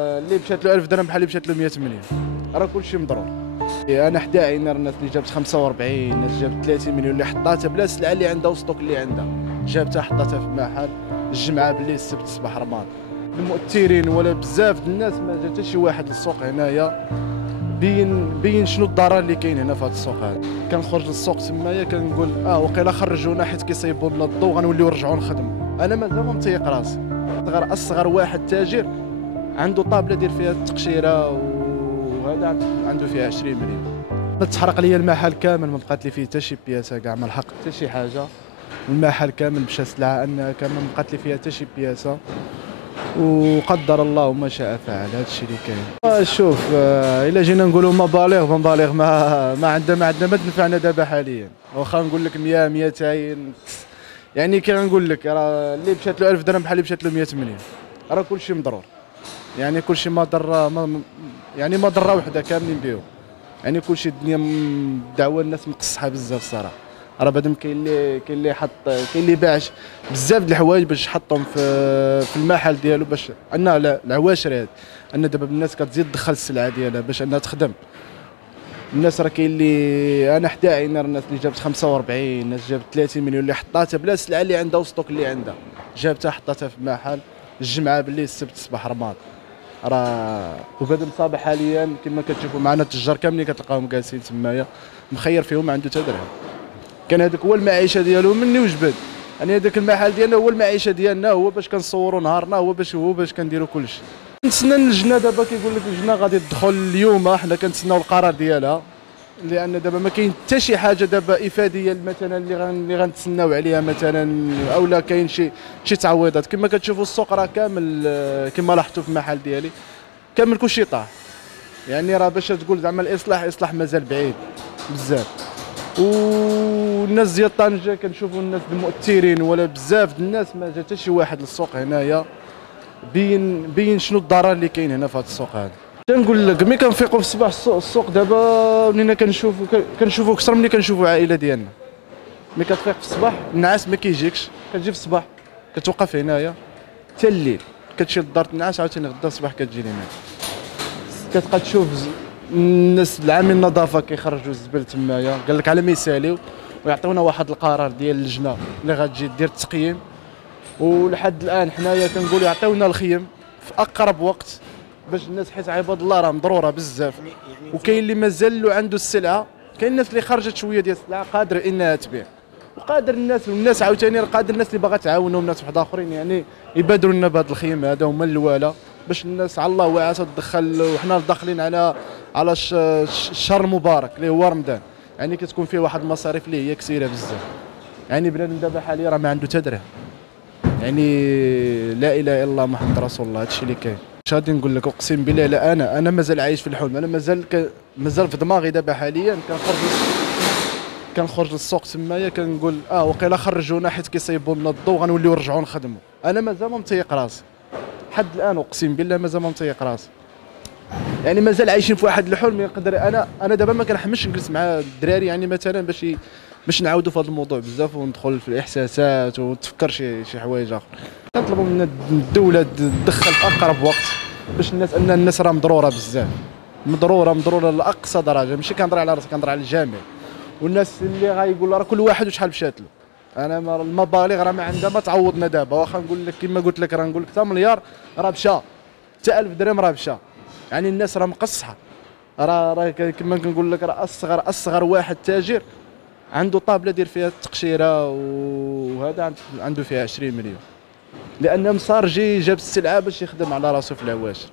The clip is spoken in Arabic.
اللي مشات له 1000 درهم بحال اللي مشات له 100 مليون، راه كلشي مضرور. انا حدا عينا الناس اللي جابت 45، الناس جابت 30 مليون اللي حطاتها بلا السلعه اللي عندها وسطوك اللي عندها، جابتها حطاتها في محل الجمعه بالليل السبت الصباح رمضان. المؤثرين ولا بزاف د الناس ما جا حتى شي واحد للسوق هنايا بين شنو الضرر اللي كاين هنا في هذا السوق هذا. كنخرج للسوق تمايا كنقول وقيلا خرجونا حيت كيصيبوا لنا الضو غنوليو نرجعوا نخدموا. انا مازال ما متيق راسي. اصغر واحد تاجر عنده طابله دير فيها التقشيره وهذا عنده فيها 20 مليون. تحرق لي المحل كامل، ما بقات لي فيه حتى شي بياسه كاع، ما لحقت حتى شي حاجه. المحل كامل مشى سلعه انها كامل، ما بقات لي فيها حتى شي بياسه، وقدر الله وما شاء فعل. هذا الشيء اللي كاين. شوف الا جينا نقولوا مبالغ ما عندنا ما تنفعنا دابا حاليا. واخا نقول لك 100 200، يعني كي غنقول لك راه اللي مشات له 1000 درهم بحال اللي مشات له 100 مليون، راه كلشي مضرور. يعني كلشي ما ضره وحده كاملين بهم. يعني كلشي الدنيا دعوه الناس مقصحه بزاف الصراحه. راه بعدهم كاين اللي حط، كاين اللي باع بزاف د الحوايج باش حطهم في المحل ديالو، باش عندنا العواشر هذه ان دابا الناس كتزيد تدخل السلعه ديالها باش انها تخدم. الناس راه كاين اللي انا حدا عينا الناس اللي جابت 45، الناس جابت 30 مليون اللي حطاتها بلا السلعه اللي عندها وسطوك اللي عندها، جابتها حطاتها في محل الجمعه بالليل السبت الصباح رمضان. راه وبدا مصابح حاليا كما كتشوفوا معنا التجار كاملين كتلقاهم جالسين تمايا مخير فيهم ما عنده حتى درهم. كان هذاك هو المعيشه ديالو مني وجبد. يعني هذاك المحل ديالنا هو المعيشه ديالنا، هو باش كنصوروا نهارنا، هو باش كنديروا كلشي. نتسنى اللجنه دابا كيقول لك اللجنه غادي تدخل اليوم، حنا كنتسناو القرار ديالها، لان دابا ما كاين حتى شي حاجه دابا افاديه مثلا اللي غنتسناو عليها مثلا، اولا كاين شي تعويضات. كما كتشوفوا السوق راه كامل كما لاحظتوا في المحل ديالي كامل كلشي طاح. يعني راه باش تقول زعما الاصلاح مازال بعيد بزاف. والناس ديال طنجه كنشوفوا الناس المؤثرين ولا بزاف د الناس ما جا حتى شي واحد للسوق هنايا بين شنو الضرر اللي كاين هنا في هذا السوق هذا. كنقول لك ملي كنفيقوا في الصباح السوق دابا ولينا كنشوفوا اكثر ملي كنشوفوا العائله ديالنا. ملي كتفيق في الصباح النعاس ما كيجيكش، كتجي في الصباح كتوقف هنايا حتى الليل، كتمشي للدار تنعس عاوتاني غدا الصباح كتجي لهنا. كتبقى تشوف الناس العامل النظافه كيخرجوا الزبل تمايا، قال لك على ما يساليو ويعطيونا واحد القرار ديال اللجنه اللي غتجي دير التقييم. ولحد الان حنايا كنقولوا يعطيونا الخيم في اقرب وقت، باش الناس حيت عباد الله راه مضروره بزاف. وكاين اللي مازال له عنده السلعه، كاين الناس اللي خرجت شويه ديال السلعه قادر انها تبيع، وقادر الناس عاوتاني قادر الناس اللي باغا تعاونهم الناس واحد اخرين يعني يبادروا لنا بهذا الخيم هذا هما الاولى، باش الناس على الله واعره تدخل. وحنا داخلين على الشهر المبارك اللي هو رمضان، يعني كتكون فيه واحد المصاريف اللي هي كثيره بزاف. يعني بنادم دابا حاليا راه ما عنده حتى درهم. يعني لا اله الا الله محمد رسول الله. هادشي اللي كاين. اش غادي نقول لك، اقسم بالله لا انا مازال عايش في الحلم. انا مازال في دماغي دابا حاليا كنخرج للسوق تمايا كنقول وقيلا خرجونا حيت كيصيبوا لنا الضو غنوليو نرجعوا نخدموا. انا مازال ما متيق راسي حد الان، اقسم بالله مازال ما متيق راسي. يعني مازال عايشين في واحد الحلم. يقدر انا دابا ما كنحملش نجلس مع الدراري يعني مثلا باش نعاودوا في هذا الموضوع بزاف وندخل في الاحساسات ونتفكر شي حوايج اخر. كنطلبوا من الدوله تدخل في اقرب وقت، باش الناس راه مضروره بزاف، مضروره لاقصى درجه. ماشي كنهضر على راسي، كنهضر على الجميع. والناس اللي غايقول راه كل واحد وشحال مشات له. انا المبالغ راه ما عندها ما تعوضنا دابا. واخا نقول لك كما قلت لك، راه نقول لك حتى مليار راه مشى، حتى 1000 درهم راه مشى. يعني الناس راه مقصحه. راه كما كنقول لك راه اصغر واحد تاجر عنده طابله دير فيها التقشيره وهذا عنده فيها 20 مليون، لان مسار جاب السلعه باش يخدم على راسو في العواش.